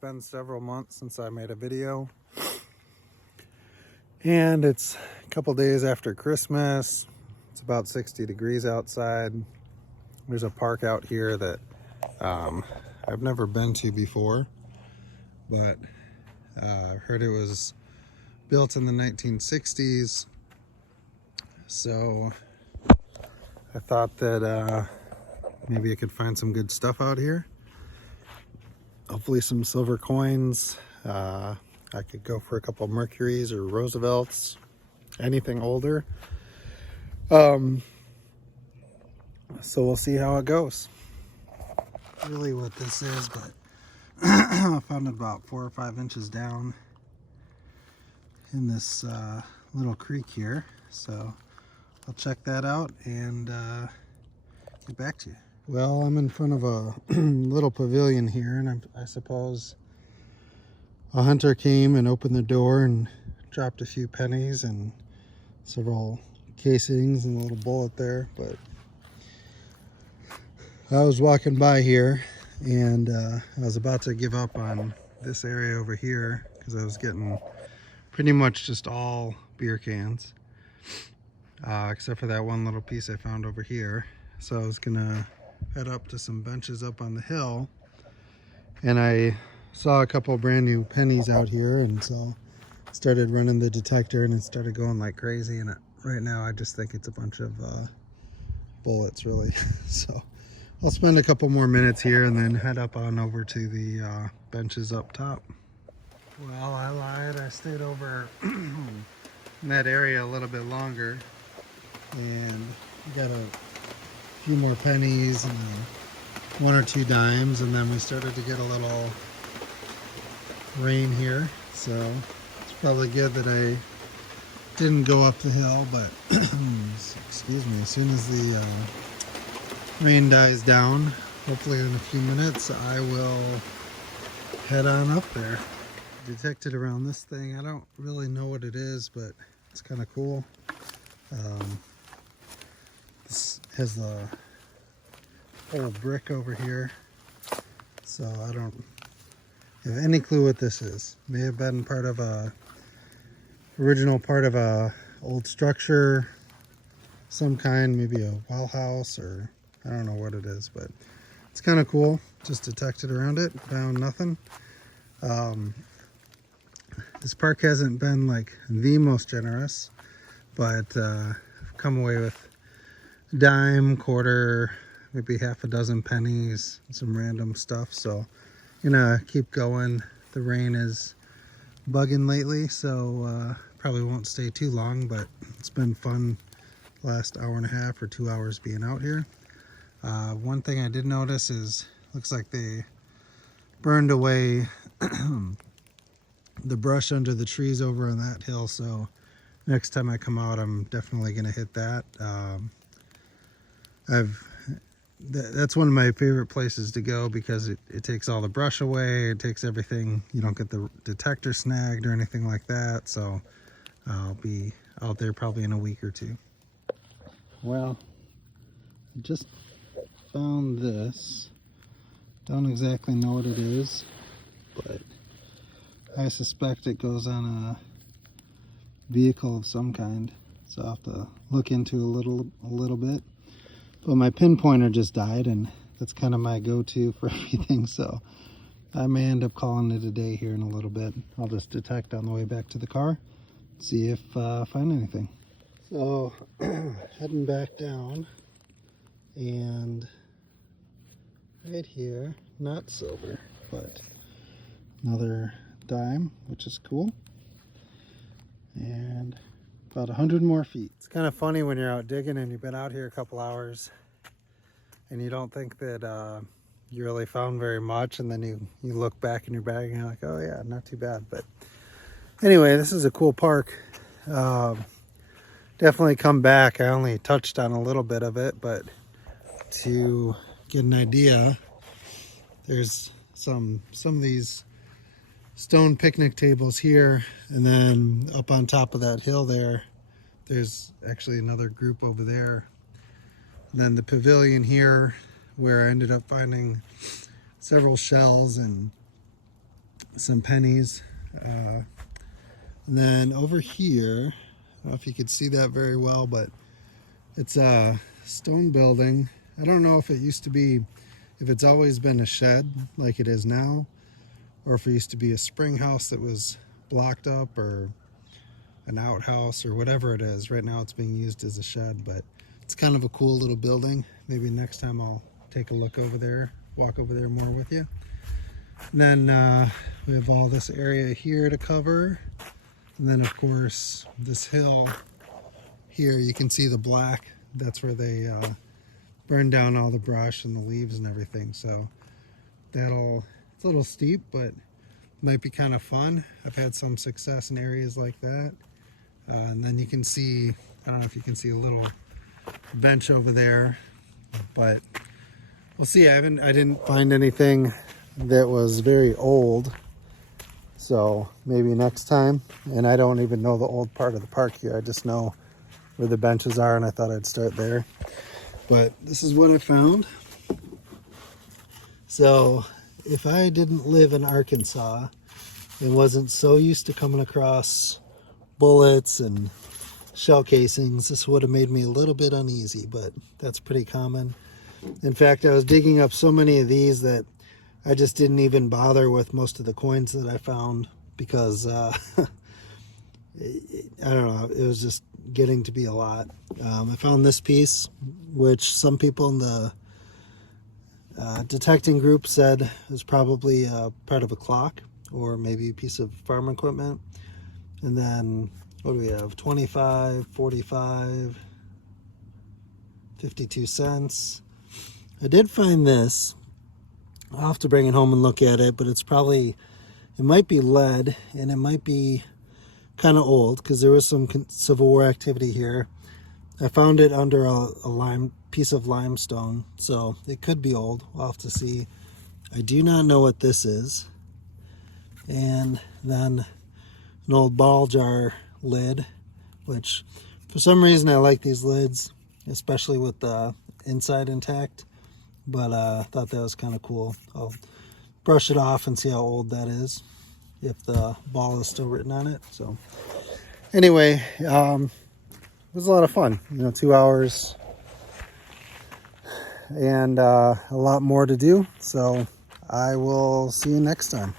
been several months since I made a video, and it's a couple days after Christmas. It's about 60 degrees outside. There's a park out here that I've never been to before, but I heard it was built in the 1960s, so I thought that maybe I could find some good stuff out here. Hopefully some silver coins. I could go for a couple of Mercuries or Roosevelts, anything older. So we'll see how it goes. Really what this is, but I found it about 4 or 5 inches down in this little creek here. So I'll check that out and get back to you. Well, I'm in front of a little pavilion here, and I suppose a hunter came and opened the door and dropped a few pennies and several casings and a little bullet there. But I was walking by here, and I was about to give up on this area over here because I was getting pretty much just all beer cans, except for that one little piece I found over here. So I was gonna head up to some benches up on the hill, and I saw a couple brand new pennies out here, and so I started running the detector, and it started going like crazy. And right now I just think it's a bunch of bullets, really. So I'll spend a couple more minutes here and then head up on over to the benches up top. Well, I lied. I stayed over in that area a little bit longer, and got a few more pennies and then 1 or 2 dimes, and then we started to get a little rain here, so it's probably good that I didn't go up the hill. But excuse me, as soon as the rain dies down, hopefully in a few minutes, I will head on up there. Detected around this thing. I don't really know what it is, but it's kind of cool. This has a old brick over here, so I don't have any clue what this is. May have been part of a original part of a old structure, some kind, maybe a well house, or I don't know what it is, but it's kind of cool. Just detected around it, found nothing. This park hasn't been like the most generous, but I've come away with a dime, quarter, maybe half a dozen pennies, some random stuff. So I'm gonna keep going. The rain is bugging lately, so probably won't stay too long, but it's been fun last hour and a half or 2 hours being out here. One thing I did notice is looks like they burned away the brush under the trees over on that hill, so next time I come out I'm definitely gonna hit that. That's one of my favorite places to go because it takes all the brush away, it takes everything, you don't get the detector snagged or anything like that. So I'll be out there probably in a week or 2. Well, I just found this. Don't exactly know what it is, but I suspect it goes on a vehicle of some kind, so I'll have to look into a little bit. But my pinpointer just died, and that's kind of my go-to for everything, so I may end up calling it a day here in a little bit. I'll just detect on the way back to the car, see if I find anything. So heading back down, and right here, not silver, but another dime, which is cool, and about 100 more feet. It's kind of funny when you're out digging and you've been out here a couple hours and you don't think that you really found very much, and then you look back in your bag and you're like, oh yeah, not too bad. But anyway, this is a cool park. Definitely come back. I only touched on a little bit of it, but to get an idea, there's some of these stone picnic tables here, and then up on top of that hill there's actually another group over there. And then the pavilion here, where I ended up finding several shells and some pennies. And then over here, I don't know if you could see that very well, but it's a stone building. I don't know if it used to be, if it's always been a shed like it is now, or if it used to be a spring house that was blocked up, or an outhouse, or whatever it is. Right now it's being used as a shed, but it's kind of a cool little building. Maybe next time I'll take a look over there, walk over there more with you. And then we have all this area here to cover. And then of course this hill here, you can see the black. That's where they burn down all the brush and the leaves and everything. So it's a little steep, but might be kind of fun. I've had some success in areas like that. And then you can see, I don't know if you can see a little bench over there, but we'll see. I didn't find anything that was very old, so maybe next time. And I don't even know the old part of the park here. I just know where the benches are, and I thought I'd start there. But this is what I found. So if I didn't live in Arkansas and wasn't so used to coming across bullets and shell casings, this would have made me a little bit uneasy, but that's pretty common. In fact, I was digging up so many of these that I just didn't even bother with most of the coins that I found, because I don't know, it was just getting to be a lot. I found this piece, which some people in the detecting group said is probably part of a clock, or maybe a piece of farm equipment. And then what do we have? 25, 45, 52 cents. I did find this. I'll have to bring it home and look at it, but it's probably, it might be lead, and it might be kind of old, because there was some Civil War activity here. I found it under a piece of limestone, so it could be old. We'll have to see. I do not know what this is. And then an old ball jar lid, which for some reason I like these lids, especially with the inside intact, but I thought that was kind of cool. I'll brush it off and see how old that is, if the ball is still written on it. So anyway, it was a lot of fun, 2 hours and a lot more to do. So I will see you next time.